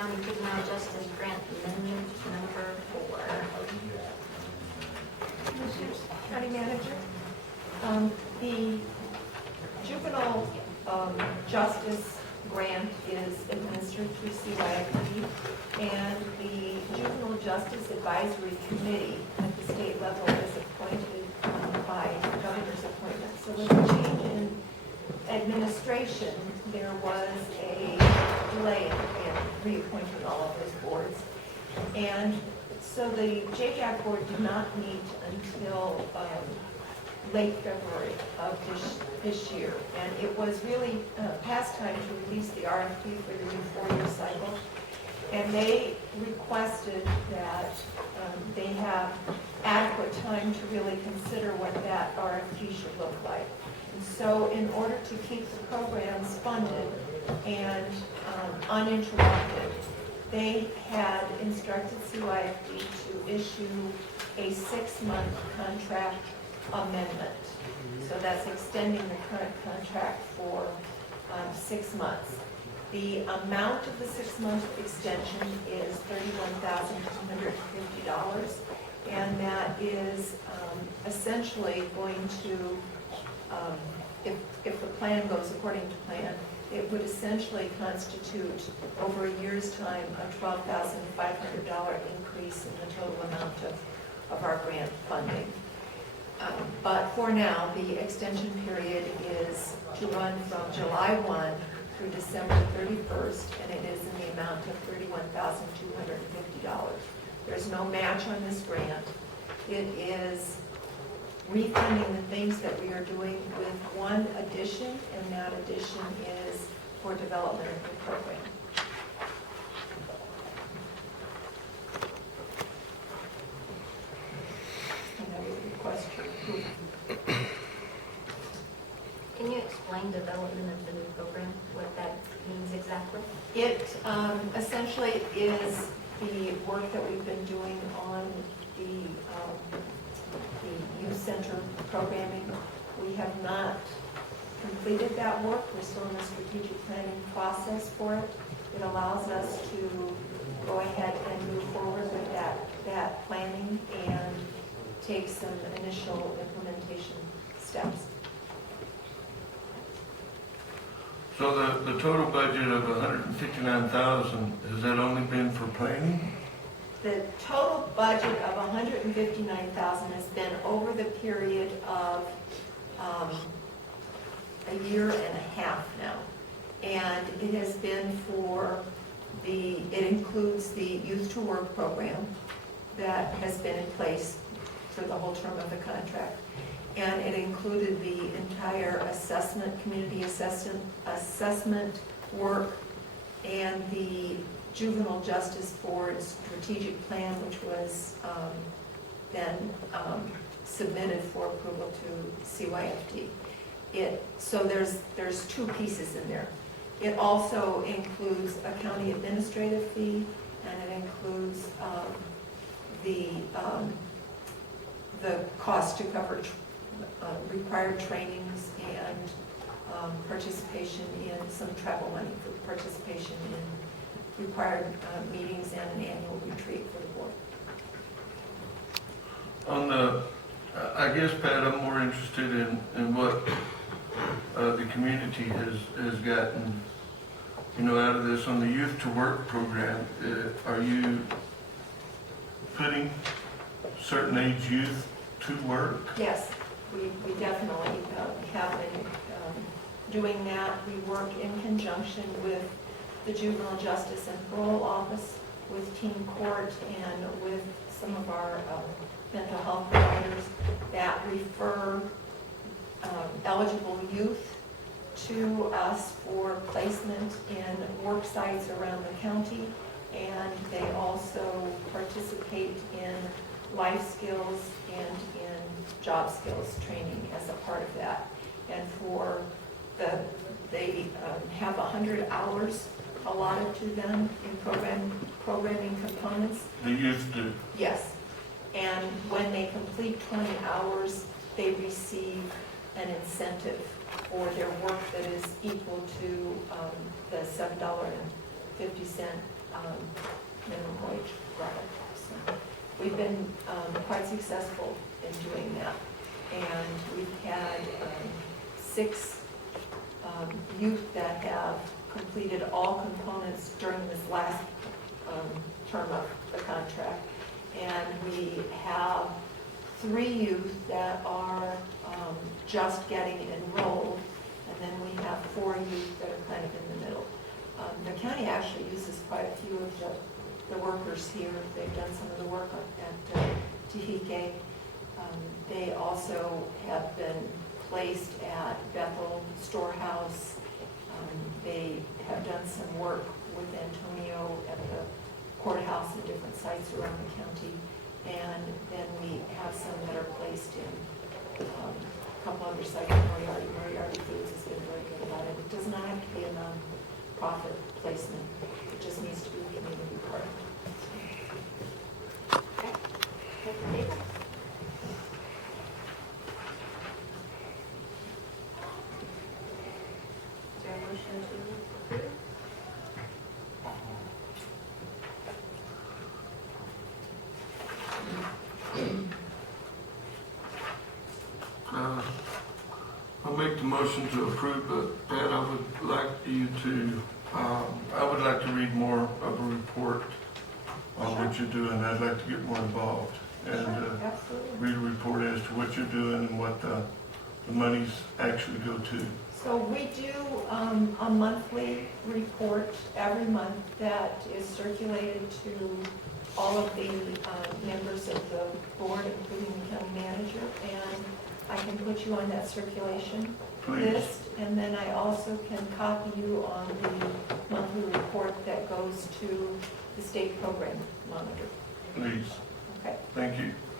County Juvenile Justice Grant Amendment number 4. Commissioners, County Manager. The juvenile justice grant is administered through CYFD, and the Juvenile Justice Advisory Committee at the state level is appointed by governor's appointment. So with the change in administration, there was a delay in reappointing all of those boards. And so the JJAC board did not meet until late February of this year. And it was really past time to release the RFP for the new 4-year cycle. And they requested that they have adequate time to really consider what that RFP should look like. And so in order to keep the programs funded and uninterrupted, they had instructed CYFD to issue a 6-month contract amendment. So that's extending the current contract for 6 months. The amount of the 6-month extension is $31,250, and that is essentially going to, if the plan goes according to plan, it would essentially constitute, over a year's time, a $12,500 increase in the total amount of our grant funding. But for now, the extension period is to run from July 1 through December 31st, and it is in the amount of $31,250. There's no match on this grant. It is refunding the things that we are doing with one addition, and that addition is for development of the program. And I would request your approval. Can you explain development of the new program, what that means exactly? It essentially is the work that we've been doing on the youth center programming. We have not completed that work. We're still in the strategic planning process for it. It allows us to go ahead and move forward with that planning and take some initial implementation steps. So the total budget of $159,000, has that only been for planning? The total budget of $159,000 has been over the period of a year and a half now. And it has been for it includes the Youth to Work program that has been in place for the whole term of the contract. And it included the entire assessment, community assessment work, and the Juvenile Justice Board's strategic plan, which was then submitted for approval to CYFD. So there's 2 pieces in there. It also includes a county administrative fee, and it includes the cost to cover required trainings and participation in some travel money for participation in required meetings and an annual retreat for the board. On the, I guess, Pat, I'm more interested in what the community has gotten, out of this. On the Youth to Work program, are you putting certain age youth to work? Yes, we definitely have been doing that. We work in conjunction with the Juvenile Justice and Parole Office, with Teen Court, and with some of our mental health providers that refer eligible youth to us for placement in work sites around the county, and they also participate in life skills and in job skills training as a part of that. And they have 100 hours allotted to them in programming components. The youth do? Yes. And when they complete 20 hours, they receive an incentive for their work that is equal to the $7.50 50-cent minimum wage product. So we've been quite successful in doing that. And we've had 6 youth that have completed all components during this last term of the contract. And we have 3 youth that are just getting enrolled, and then we have 4 youth that are kind of in the middle. The county actually uses quite a few of the workers here. They've done some of the work at Tahike. They also have been placed at Bethel Storehouse. They have done some work with Antonio at the courthouse and different sites around the county. And then we have some that are placed in a couple other sites. Moriarty Foods has been very good about it. It does not have to be a non-profit placement. It just needs to be a community part. Okay. Take the table. Is there a motion to approve? I'll make the motion to approve, but Pat, I would like you to, I would like to read more of a report on what you're doing. I'd like to get more involved and Absolutely. read a report as to what you're doing and what the monies actually go to. So we do a monthly report every month that is circulated to all of the members of the board, including the county manager, and I can put you on that circulation Please. list, and then I also can copy you on the monthly report that goes to the state program monitor. Please. Okay. Thank you.